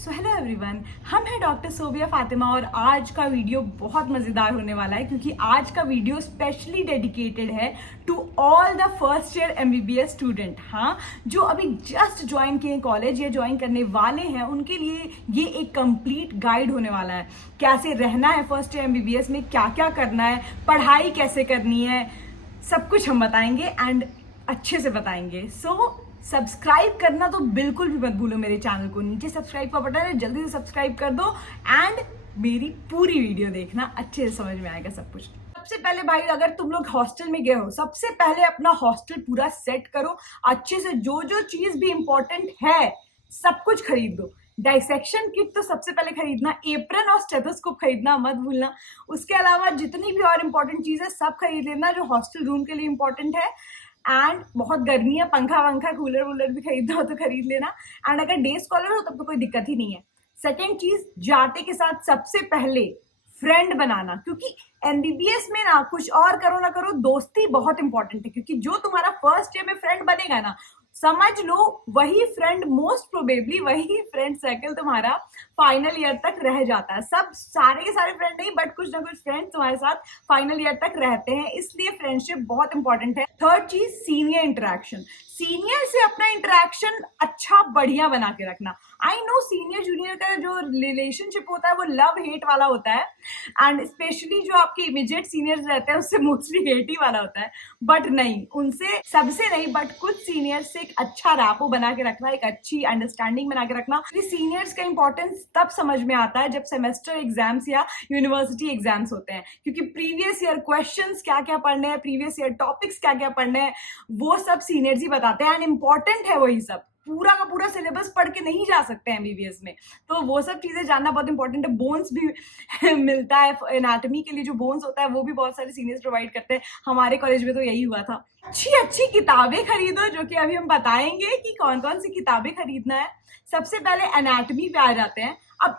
So hello everyone, हम हैं doctor Sobia Fatima और आज का वीडियो बहुत मज़ेदार होने वाला है क्योंकि आज का वीडियो स्पेशली डेडिकेटेड है to all the first year MBBS student. हाँ, जो अभी जस्ट ज्वाइन किए कॉलेज या ज्वाइन करने वाले हैं उनके लिए ये एक कंप्लीट गाइड होने वाला है। कैसे रहना है फर्स्ट ईयर एमबीबीएस में, क्या क्या करना है, पढ़ाई कैसे करनी है, सब कुछ हम बताएंगे एंड अच्छे से बताएंगे। सो सब्सक्राइब करना तो बिल्कुल भी मत भूलो मेरे चैनल को। नीचे सब्सक्राइब का बटन है, जल्दी से सब्सक्राइब कर दो एंड मेरी पूरी वीडियो देखना, अच्छे से समझ में आएगा सब कुछ। सबसे पहले भाई, अगर तुम लोग हॉस्टल में गए हो, सबसे पहले अपना हॉस्टल पूरा सेट करो अच्छे से। जो जो चीज भी इंपॉर्टेंट है सब कुछ खरीद दो। डाइसेक्शन किट तो सबसे पहले खरीदना, एप्रन और स्टेथोस्कोप खरीदना मत भूलना। उसके अलावा जितनी भी और इम्पोर्टेंट चीज है सब खरीद लेना जो हॉस्टल रूम के लिए इम्पोर्टेंट है। एंड बहुत गर्मी है, पंखा वंखा कूलर वूलर भी खरीदना हो तो खरीद लेना। एंड अगर डे स्कॉलर हो तब तो कोई दिक्कत ही नहीं है। सेकेंड चीज, जाते के साथ सबसे पहले फ्रेंड बनाना, क्योंकि एमबीबीएस में ना कुछ और करो ना करो, दोस्ती बहुत इंपॉर्टेंट है। क्योंकि जो तुम्हारा फर्स्ट ईयर में फ्रेंड बनेगा ना, समझ लो वही फ्रेंड, मोस्ट प्रोबेबली वही फ्रेंड सर्कल तुम्हारा फाइनल ईयर तक रह जाता है। सब सारे के सारे फ्रेंड नहीं, बट कुछ ना कुछ फ्रेंड तुम्हारे साथ फाइनल ईयर तक रहते हैं, इसलिए फ्रेंडशिप बहुत इंपॉर्टेंट है। थर्ड चीज, सीनियर इंटरेक्शन। सीनियर से अपना इंटरेक्शन अच्छा बढ़िया बना के रखना। आई नो सीनियर जूनियर का जो रिलेशनशिप होता है वो लव हेट वाला होता है, एंड स्पेशली जो आपके इमीडिएट सीनियर्स रहते हैं उससे मोस्टली हेट ही वाला होता है। बट नहीं, उनसे सबसे नहीं बट कुछ सीनियर से एक अच्छा रैपो बना के रखना, एक अच्छी अंडरस्टैंडिंग बना के रखना। सीनियर्स का इंपॉर्टेंस तब समझ में आता है जब सेमेस्टर एग्जाम्स या यूनिवर्सिटी एग्जाम्स होते हैं, क्योंकि प्रीवियस ईयर क्वेश्चंस क्या क्या पढ़ने हैं, प्रीवियस ईयर टॉपिक्स क्या क्या पढ़ने हैं, वो सब सीनियर्स ही बताते हैं। एंड इम्पॉर्टेंट है वही सब, पूरा का पूरा सिलेबस पढ़ के नहीं जा सकते हैं एमबीबीएस में, तो वो सब चीजें जानना बहुत इंपॉर्टेंट है। बोन्स भी मिलता है एनाटॉमी के लिए, जो बोन्स होता है वो भी बहुत सारे सीनियर्स प्रोवाइड करते हैं। हमारे कॉलेज में तो यही हुआ था। अच्छी अच्छी किताबें खरीदो, जो कि अभी हम बताएंगे कि कौन कौन सी किताबें खरीदना है। सबसे पहले एनाटॉमी पे आ जाते हैं। अब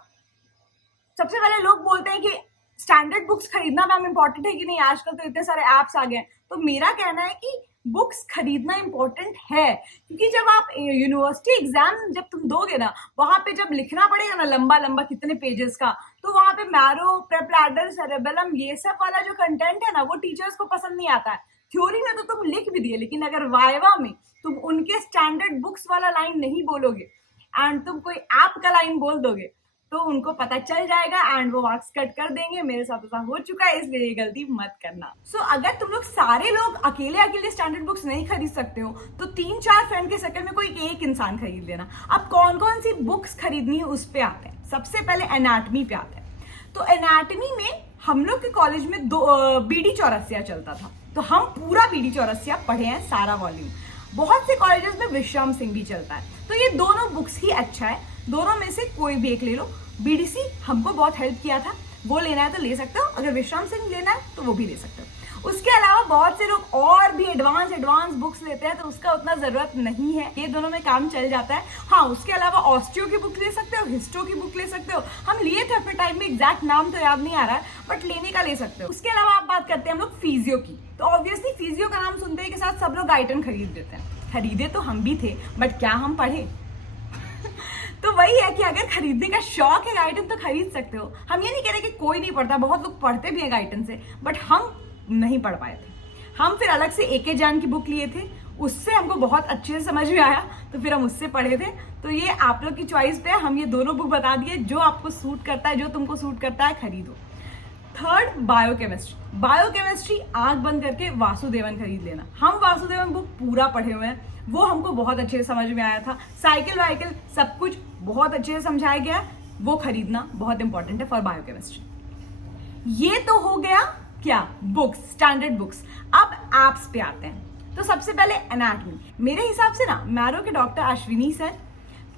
सबसे पहले लोग बोलते हैं कि स्टैंडर्ड बुक्स खरीदना मैम इंपॉर्टेंट है कि नहीं, आजकल तो इतने सारे ऐप्स आ गए। तो मेरा कहना है कि बुक्स खरीदना इंपॉर्टेंट है, क्योंकि जब आप यूनिवर्सिटी एग्जाम जब तुम दोगे ना, वहां पे जब लिखना पड़ेगा ना लंबा लंबा कितने पेजेस का, तो वहां पे मैरो, प्रेप लैडर, सेरेबेलम, ये सब वाला जो कंटेंट है ना वो टीचर्स को पसंद नहीं आता है। थ्योरी में तो तुम लिख भी दिए, लेकिन अगर वाइवा में तुम उनके स्टैंडर्ड बुक्स वाला लाइन नहीं बोलोगे एंड तुम कोई ऐप का लाइन बोल दोगे तो उनको पता चल जाएगा एंड वो मार्क्स कट कर देंगे। मेरे साथ ऐसा हो चुका है, इसलिए ये गलती मत करना। सो अगर तुम लोग सारे लोग अकेले अकेले स्टैंडर्ड बुक्स नहीं खरीद सकते हो तो 3-4 फ्रेंड के सर्कल में कोई एक इंसान खरीद लेना। अब कौन कौन सी बुक्स खरीदनी है उस पे आते हैं। सबसे पहले एनाटॉमी पे आते हैं। तो एनाटॉमी में हम लोग के कॉलेज में बीडी चौरसिया चलता था, तो हम पूरा बीडी चौरसिया पढ़े हैं, सारा वॉल्यूम। बहुत से कॉलेजेस में विश्राम सिंह भी चलता है, तो ये दोनों बुक्स ही अच्छा है। दोनों में से कोई भी एक ले लो। बीडीसी हमको बहुत हेल्प किया था, वो लेना है तो ले सकते हो। अगर विश्राम सिंह लेना है तो वो भी ले सकते हो। उसके अलावा बहुत से लोग और भी एडवांस बुक्स लेते हैं, तो उसका उतना जरूरत नहीं है, ये दोनों में काम चल जाता है। हाँ, उसके अलावा ऑस्टियो की बुक ले सकते हो, हिस्टो की बुक ले सकते हो। हम लिए थे अपने टाइम में, एग्जैक्ट नाम तो याद नहीं आ रहा है, बट लेने का ले सकते हो। उसके अलावा आप बात करते हैं हम लोग फिजियो की, तो ऑब्वियसली फिजियो का नाम सुनते ही के साथ सब लोग आइटम खरीद देते हैं। खरीदे तो हम भी थे, बट क्या हम पढ़े? तो वही है कि अगर खरीदने का शौक है गाइडन तो खरीद सकते हो। हम ये नहीं कह रहे कि कोई नहीं पढ़ता, बहुत लोग पढ़ते भी हैं गाइडन से, बट हम नहीं पढ़ पाए थे। हम फिर अलग से एके जान की बुक लिए थे, उससे हमको बहुत अच्छे से समझ में आया, तो फिर हम उससे पढ़े थे। तो ये आप लोग की चॉइस पे है, हम ये दोनों बुक बता दिए, जो आपको सूट करता है, जो तुमको सूट करता है खरीदो। Third, biochemistry. बायोकेमिस्ट्री आंख बंद करके वासुदेवन खरीद लेना। हम वासुदेवन बुक पूरा पढ़े हुए हैं, वो हमको बहुत अच्छे से समझ में आया था। साइकिल वाइकिल सब कुछ बहुत अच्छे से समझाया गया, वो खरीदना बहुत इंपॉर्टेंट है फॉर बायोकेमिस्ट्री। ये तो हो गया क्या, बुक्स, स्टैंडर्ड बुक्स। अब एप्स पे आते हैं। तो सबसे पहले एनाटॉमी, मेरे हिसाब से ना मैरो के doctor Ashwini sir,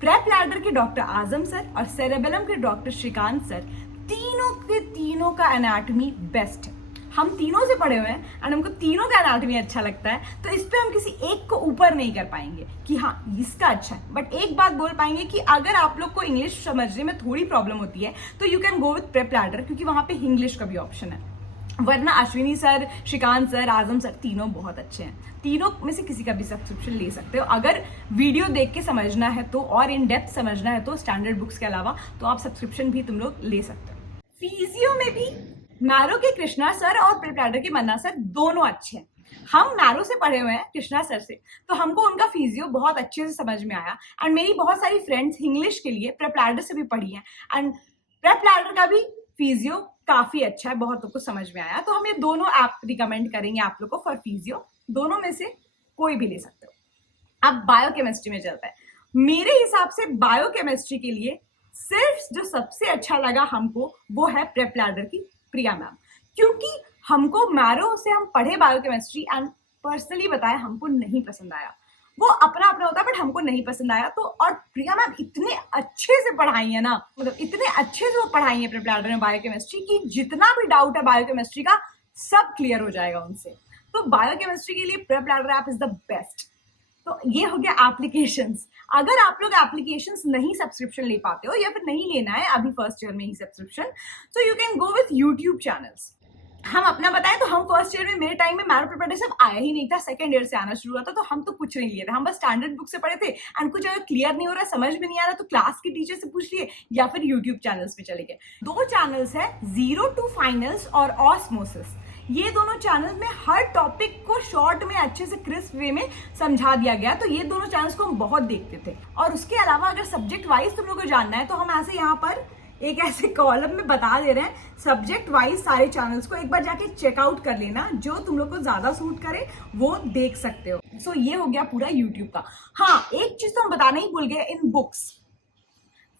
prep ladder के डॉक्टर आजम सर और सेरेबेलम के डॉक्टर श्रीकांत सर, तीनों के तीनों का एनाटॉमी बेस्ट है। हम तीनों से पढ़े हुए हैं एंड हमको तीनों का एनाटॉमी अच्छा लगता है, तो इस पे हम किसी एक को ऊपर नहीं कर पाएंगे कि हाँ इसका अच्छा है। बट एक बात बोल पाएंगे कि अगर आप लोग को इंग्लिश समझने में थोड़ी प्रॉब्लम होती है तो you can go with prep ladder, क्योंकि वहां पे इंग्लिश का भी ऑप्शन है। वरना अश्विनी सर, श्रीकांत सर, आजम सर तीनों बहुत अच्छे हैं। तीनों में से किसी का भी सब्सक्रिप्शन ले सकते हो अगर वीडियो देख के समझना है तो, और इन डेप्थ समझना है तो स्टैंडर्ड बुक्स के अलावा, तो आप सब्सक्रिप्शन भी तुम लोग ले सकते हो। फिजियो में भी मैरो के कृष्णा सर और प्रिपैडर के मन्ना सर दोनों अच्छे हैं। हम मैरो से पढ़े हुए हैं, कृष्णा सर से, तो हमको उनका फिजियो बहुत अच्छे से समझ में आया। एंड मेरी बहुत सारी फ्रेंड्स इंग्लिश के लिए प्रेपलैडर से भी पढ़ी हैं, एंड प्रेपलैडर का भी फिजियो काफी अच्छा है, बहुत कुछ समझ में आया। तो हम ये दोनों ऐप रिकमेंड करेंगे आप लोग को फॉर फिजियो। दोनों में से कोई भी ले सकते हो। अब बायोकेमिस्ट्री में चलता है। मेरे हिसाब से बायोकेमिस्ट्री के लिए सिर्फ जो सबसे अच्छा लगा हमको वो है प्रेपलैडर की प्रिया मैम, क्योंकि हमको मैरो से हम पढ़े बायोकेमिस्ट्री एंड पर्सनली बताया हमको नहीं पसंद आया। वो अपना अपना होता है बट हमको नहीं पसंद आया। तो और प्रिया मैम इतने अच्छे से पढ़ाई है ना, मतलब इतने अच्छे से वो पढ़ाई है प्रेपलैडर में बायोकेमिस्ट्री की, जितना भी डाउट है बायोकेमिस्ट्री का सब क्लियर हो जाएगा उनसे। तो बायोकेमिस्ट्री के लिए प्रेपलैडर ऐप इज द बेस्ट। तो ये हो गया एप्लीकेशंस। अगर आप लोग एप्लीकेशंस नहीं सब्सक्रिप्शन ले पाते हो या फिर नहीं लेना है अभी फर्स्ट ईयर में ही subscription, so you can go with YouTube channels. हम अपना बताएं तो हम फर्स्ट ईयर में, मेरे टाइम में मैरो प्रिपरेटर सब आया ही नहीं था, सेकंड ईयर से आना शुरू हुआ था। तो हम तो कुछ नहीं लिए थे, हम बस स्टैंडर्ड बुक से पढ़े थे। एंड कुछ अगर क्लियर नहीं हो रहा, समझ में नहीं आ रहा, तो क्लास के टीचर से पूछ लिए या फिर यूट्यूब चैनल्स पे चले गए। दो चैनल्स है, जीरो टू फाइनल्स और ऑस्मोसिस। ये दोनों चैनल्स में हर टॉपिक को शॉर्ट में अच्छे से क्रिस्प वे में समझा दिया गया। तो ये दोनों चैनल्स को हम बहुत देखते थे। और उसके अलावा अगर सब्जेक्ट वाइज तुम लोग को जानना है तो हम ऐसे यहाँ पर एक ऐसे कॉलम में बता दे रहे हैं सब्जेक्ट वाइज सारे चैनल्स को। एक बार जाके चेकआउट कर लेना, जो तुम लोग को ज्यादा सूट करे वो देख सकते हो। सो ये हो गया पूरा यूट्यूब का। हाँ, एक चीज तो हम बताना ही भूल गए, इन बुक्स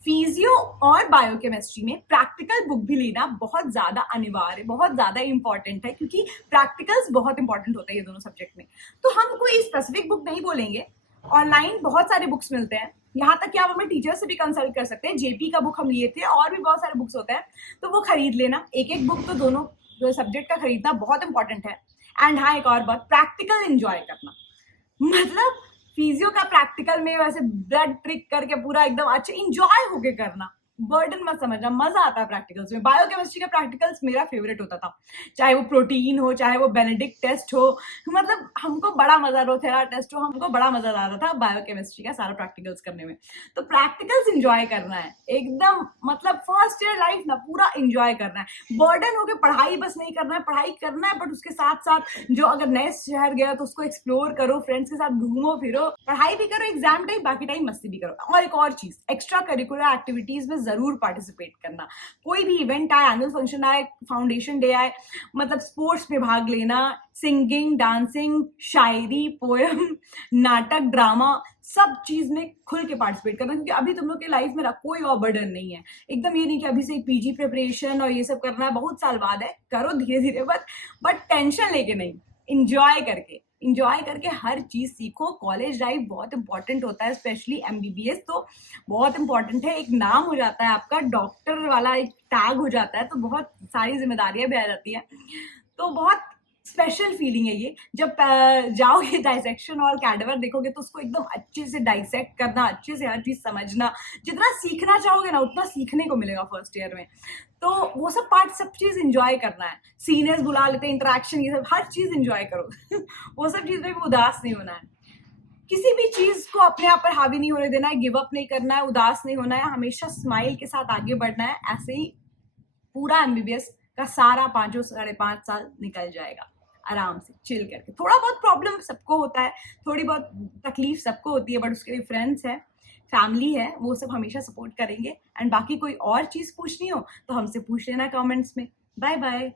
फिजियो और बायोकेमिस्ट्री में प्रैक्टिकल बुक भी लेना बहुत ज्यादा अनिवार्य, बहुत ज्यादा इंपॉर्टेंट है, क्योंकि प्रैक्टिकल्स बहुत इंपॉर्टेंट होता है ये दोनों सब्जेक्ट में। तो हम कोई स्पेसिफिक बुक नहीं बोलेंगे, ऑनलाइन बहुत सारे बुक्स मिलते हैं। यहाँ तक कि आप हमें टीचर से भी कंसल्ट कर सकते हैं। जेपी का बुक हम लिए थे, और भी बहुत सारे बुक्स होते हैं, तो वो खरीद लेना। एक एक बुक तो दोनों सब्जेक्ट का खरीदना बहुत इंपॉर्टेंट है। एंड हाँ, एक और बात, प्रैक्टिकल एंजॉय करना। मतलब फिजियो का प्रैक्टिकल में वैसे ब्लड ट्रिक करके पूरा एकदम अच्छे इंजॉय होके करना, बर्डन मत समझना, मजा आता है प्रैक्टिकल्स में। बायोकेमिस्ट्री का प्रैक्टिकल्स मेरा फेवरेट होता था, चाहे वो प्रोटीन हो, चाहे वो बेनेडिक्ट टेस्ट हो, मतलब हमको बड़ा मजा, रोथेरा टेस्ट हो, हमको बड़ा मजा आता था बायोकेमिस्ट्री का सारा प्रैक्टिकल्स करने में। तो प्रैक्टिकल्स एंजॉय करना है एकदम, मतलब फर्स्ट ईयर लाइफ ना पूरा एंजॉय करना है। बर्डन होके पढ़ाई बस नहीं करना है, पढ़ाई करना है बट उसके साथ साथ जो अगर नए शहर गया तो उसको एक्सप्लोर करो, फ्रेंड्स के साथ घूमो फिरो, पढ़ाई भी करो, एग्जाम टाइम, बाकी टाइम मस्ती भी करो। और एक और चीज, एक्स्ट्रा करिकुलर एक्टिविटीज में जरूर पार्टिसिपेट करना। कोई भी इवेंट आए, एनुअल फंक्शन आए, फाउंडेशन डे आए, मतलब स्पोर्ट्स में भाग लेना, सिंगिंग, डांसिंग, शायरी, पोएम, नाटक, ड्रामा, सब चीज में खुल के पार्टिसिपेट करना। क्योंकि अभी तुम लोग के लाइफ में कोई और बर्डन नहीं है। एकदम ये नहीं कि अभी से पीजी प्रिपरेशन और ये सब करना है, बहुत साल बाद है, करो धीरे धीरे, बट टेंशन लेके नहीं, इंजॉय करके हर चीज सीखो। कॉलेज लाइफ बहुत इंपॉर्टेंट होता है, स्पेशली एमबीबीएस तो बहुत इंपॉर्टेंट है। एक नाम हो जाता है आपका, डॉक्टर वाला एक टैग हो जाता है, तो बहुत सारी जिम्मेदारियां भी आ जाती है। तो बहुत स्पेशल फीलिंग है ये। जब जाओगे डाइसेक्शन और कैडेवर देखोगे तो उसको एकदम अच्छे से डाइसेक्ट करना, अच्छे से हर चीज समझना, जितना सीखना चाहोगे ना उतना सीखने को मिलेगा फर्स्ट ईयर में। तो वो सब पार्ट, सब चीज एंजॉय करना है। सीनियर्स बुला लेते हैं, इंटरेक्शन, ये सब हर चीज एंजॉय करो वो सब चीज में भी उदास नहीं होना है। किसी भी चीज को अपने आप पर हावी नहीं होने देना है, गिव अप नहीं करना है, उदास नहीं होना है, हमेशा स्माइल के साथ आगे बढ़ना है। ऐसे ही पूरा एमबीबीएस का सारा 5.5 साल निकल जाएगा आराम से, चिल करके। थोड़ा बहुत प्रॉब्लम सबको होता है, थोड़ी बहुत तकलीफ सबको होती है, बट उसके लिए फ्रेंड्स है, फैमिली है, वो सब हमेशा सपोर्ट करेंगे। एंड बाकी कोई और चीज पूछनी हो तो हमसे पूछ लेना कमेंट्स में। Bye bye.